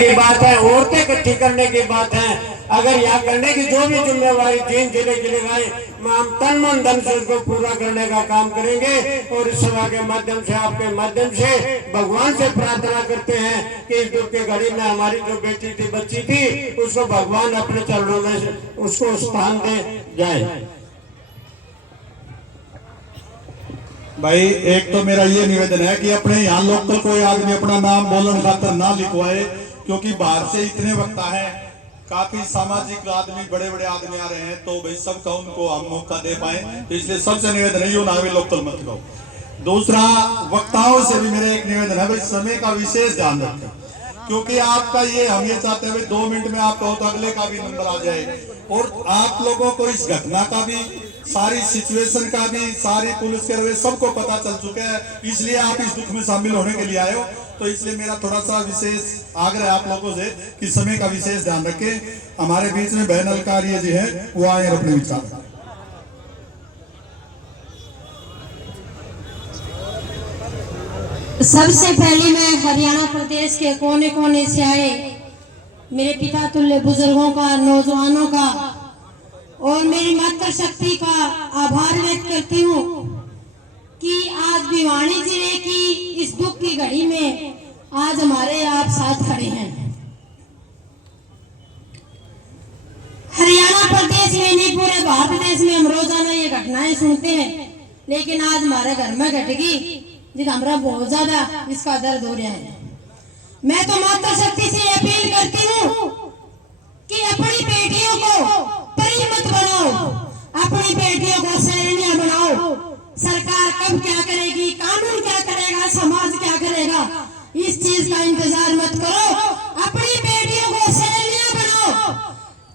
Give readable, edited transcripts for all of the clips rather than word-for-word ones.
की बात है, औरतें इकट्ठी करने की बात है। अगर यहाँ करने की जो भी जिम्मेवारी 3 जिले की लगाए, हम तन मन धन से उसको पूरा करने का काम करेंगे। और इस सभा के माध्यम से, आपके माध्यम से भगवान से प्रार्थना करते हैं कि इस दुख के घड़ी में हमारी जो बेटी थी, बच्ची थी, उसको भगवान अपने चरणों में उसको स्थान दे जाए। भाई एक तो मेरा ये निवेदन है कि अपने यहाँ लोकल कोई आदमी अपना नाम बोलने खातर ना लिखवाए, क्योंकि बाहर से इतने वक्ता है, काफी सामाजिक आदमी, बड़े बड़े आदमी आ रहे हैं, तो भाई सबका उनको हम मौका दे पाए, तो इसलिए सबसे निवेदन है, यू ना भी लोकल मत कहो। दूसरा, वक्ताओं से भी मेरा एक निवेदन है, भाई समय का विशेष ध्यान रखें, क्योंकि आपका ये हम ये चाहते हैं भाई 2 मिनट में आप कहो तो अगले का भी नंबर आ जाए, और आप लोगों को इस घटना का भी, सारी सिचुएशन का भी, सारी पुलिस के रवैये सबको पता चल चुका है, इसलिए आप इस दुख में शामिल होने के लिए आए हो। तो इसलिए मेरा थोड़ा सा विशेष आग्रह आप लोगों से कि समय का विशेष ध्यान रखें। हमारे बीच में बहन अलकारिया जी है, वो आए अपने विचार। सबसे पहले मैं हरियाणा प्रदेश के कोने कोने से आए मेरे पिता तुल्य बुजुर्गों का, नौजवानों का और मेरी मातृशक्ति का आभार व्यक्त करती हूँ कि आज भिवानी जिले की इस दुख की घड़ी में आज हमारे आप साथ खड़े हैं। हरियाणा प्रदेश में नहीं, पूरे भारत देश में हम रोजाना ये घटनाएं सुनते हैं, लेकिन आज हमारे घर में घट गई जिसका हमारा बहुत ज्यादा इसका दर्द हो रहा है। मैं तो मातृशक्ति से अपील करती हूँ कि अपनी बेटियों को परी मत बनाओ, अपनी बेटियों को सैनिया बनाओ। सरकार कब क्या करेगी, कानून क्या करेगा, समाज क्या करेगा, इस चीज का इंतजार मत करो, अपनी बेटियों को सैनिया बनाओ,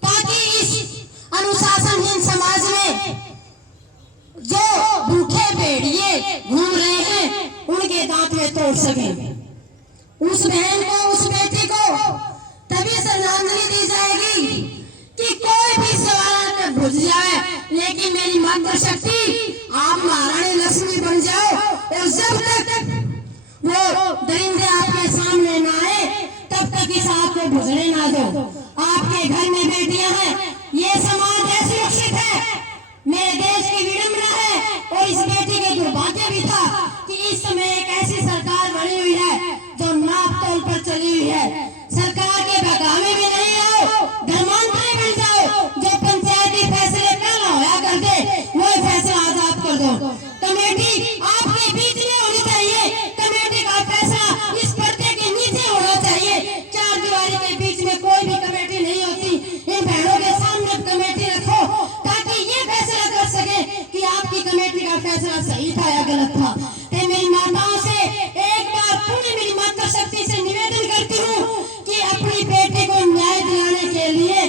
ताकि इस अनुशासनहीन समाज में जो भूखे भेड़िए घूम रहे हैं उनके दांत में तोड़ सके। उस बहन को, उस बेटी को तभी श्रद्धांजलि दी जाएगी कि कोई भी सवाल बुझ जाए, लेकिन मेरी मातृशक्ति आप महारानी लक्ष्मी बन जाओ, और जब तक वो दरिंदे आपके सामने ना आए तब तक इस आग को बुझने ना दो। आपके घर में बेटियां हैं, ये समाज असुरक्षित है, मेरे देश की विडंबना है, और इस बेटी के दुर्भाग्य भी था कि इस समय एक ऐसी सरकार बनी हुई है जो नाप तोल पर चली हुई है। सरकार के बहकावे में नहीं आओ, धर्मांतरी बन जाओ, जो पंचायती फैसले कल होया करते वो फैसला आज आप कर दो। कमेटी आपके बीच में होनी चाहिए, कमेटी का फैसला इस पर्दे के नीचे होना चाहिए, 4 दीवारी के बीच में कोई भी कमेटी नहीं होती। इन बहनों के सामने कमेटी रखो ताकि ये फैसला कर सके कि आपकी कमेटी का फैसला सही था या गलत था। तो मेरी माताओं से एक बार पुनः मेरी मातृशक्ति से निवेदन करती हूँ कि अपनी बेटी को न्याय दिलाने के लिए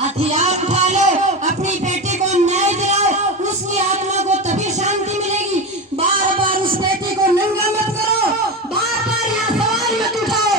हथियार उठा लो, अपनी बेटी को न्याय दिलाओ, उसकी आत्मा को तभी शांति मिलेगी। बार बार उस बेटी को नंगा मत करो, बार बार यहाँ सवाल मत उठाओ।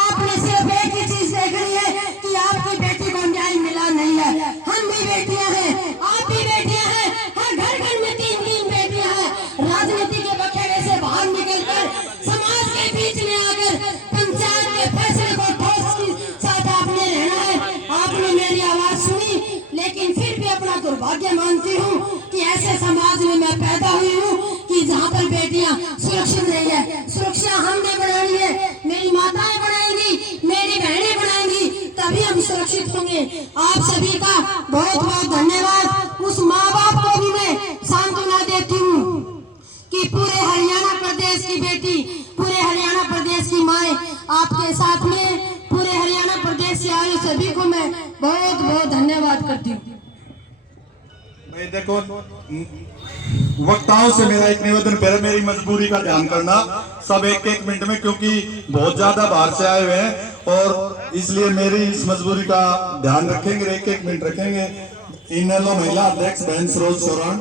आपने सिर्फ एक ही चीज देखनी है कि आपकी बेटी को न्याय मिला नहीं है। हम भी बेटियां हैं, आप भी बेटियां हैं, हर घर घर में 3-3 बेटियां हैं। राजनीति के बखेड़े से बाहर निकलकर समाज के बीच में आकर पंचायत के फैसले को ठोस के साथ आपने रहना है। आपने मेरी आवाज सुनी, लेकिन फिर भी अपना दुर्भाग्य मानती हूँ कि ऐसे समाज में मैं पैदा हुई हूँ कि जहाँ पर बेटियां सुरक्षित नहीं है। सुरक्षा हमने बनानी है, मेरी माताएं बनाएंगी, मेरी बहनें बनाएंगी, तभी हम सुरक्षित होंगे। आप सभी का बहुत बहुत धन्यवाद। उस माँ बाप को भी मैं सांत्वना देती हूँ कि पूरे हरियाणा प्रदेश की बेटी, पूरे हरियाणा प्रदेश की माए आपके साथ में, पूरे हरियाणा प्रदेश से आए सभी को मैं बहुत बहुत धन्यवाद करती हूँ। भाई देखो, वक्ताओं से मेरा एक निवेदन, पहले मेरी मजबूरी का ध्यान करना, सब 1-1 मिनट में, क्योंकि बहुत ज्यादा बाहर से आए हुए हैं और इसलिए मेरी इस मजबूरी का ध्यान रखेंगे, 1-1 मिनट रखेंगे। इनेलो महिला अध्यक्ष बहन सरोज चौरान,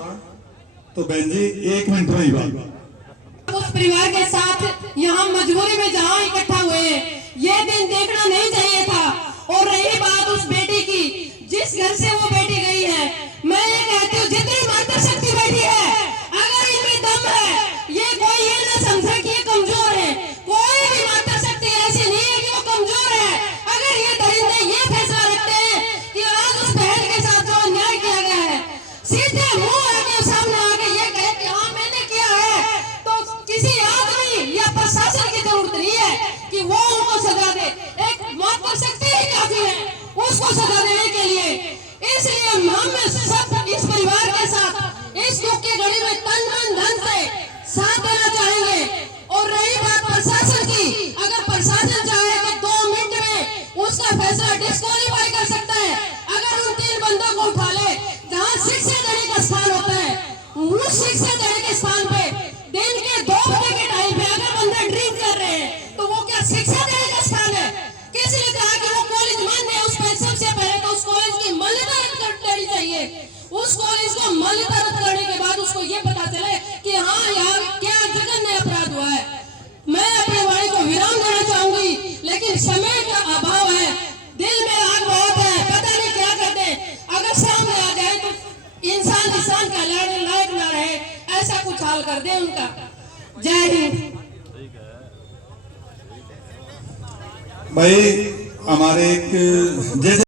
तो बहन जी 1 मिनट में ही बात। उस परिवार के साथ यहाँ मजबूरी में जहाँ इकट्ठा हुए, ये दिन देखना नहीं चाहिए था। और रही बात उस बेटी की, जिस घर से वो बेटी गई है, मैं ये कहती हूँ जितनी मातृशक्ति बेटी है, अगर इनमें दम है, ये कोई ये न समझे कि ये कमजोर है। कोई भी मातृशक्ति ऐसी नहीं है कि वो कमजोर है। उसका फैसला डिस्क्वालीफाई कर सकता है। अगर उन 3 बंदों को उठा ले जहां शिक्षा देने का स्थान होता है, उस शिक्षा देने के स्थान पे दिन के 2 बजे के टाइम पे अगर बंदे ड्रिंक कर रहे हैं तो वो क्या शिक्षा देने का स्थान है? किसी ने कहा कि वो कॉलेज बंद है, उस पर सबसे पहले तो उस कॉलेज की मान्यता रद्द कर देनी चाहिए। उस कॉलेज को मान्यता रद्द करने के बाद उसको ये पता चले कि हाँ यार क्या जघन्य अपराध हुआ है। मैं अपने वाणी को विराम देना चाहूंगी, लेकिन समय का अभाव है, दिल में आग बहुत है, पता नहीं क्या करते। अगर सामने आ जाए तो इंसान का लायक ना रहे, ऐसा कुछ हाल कर दे उनका। जय हिंद। भाई हमारे एक जैसे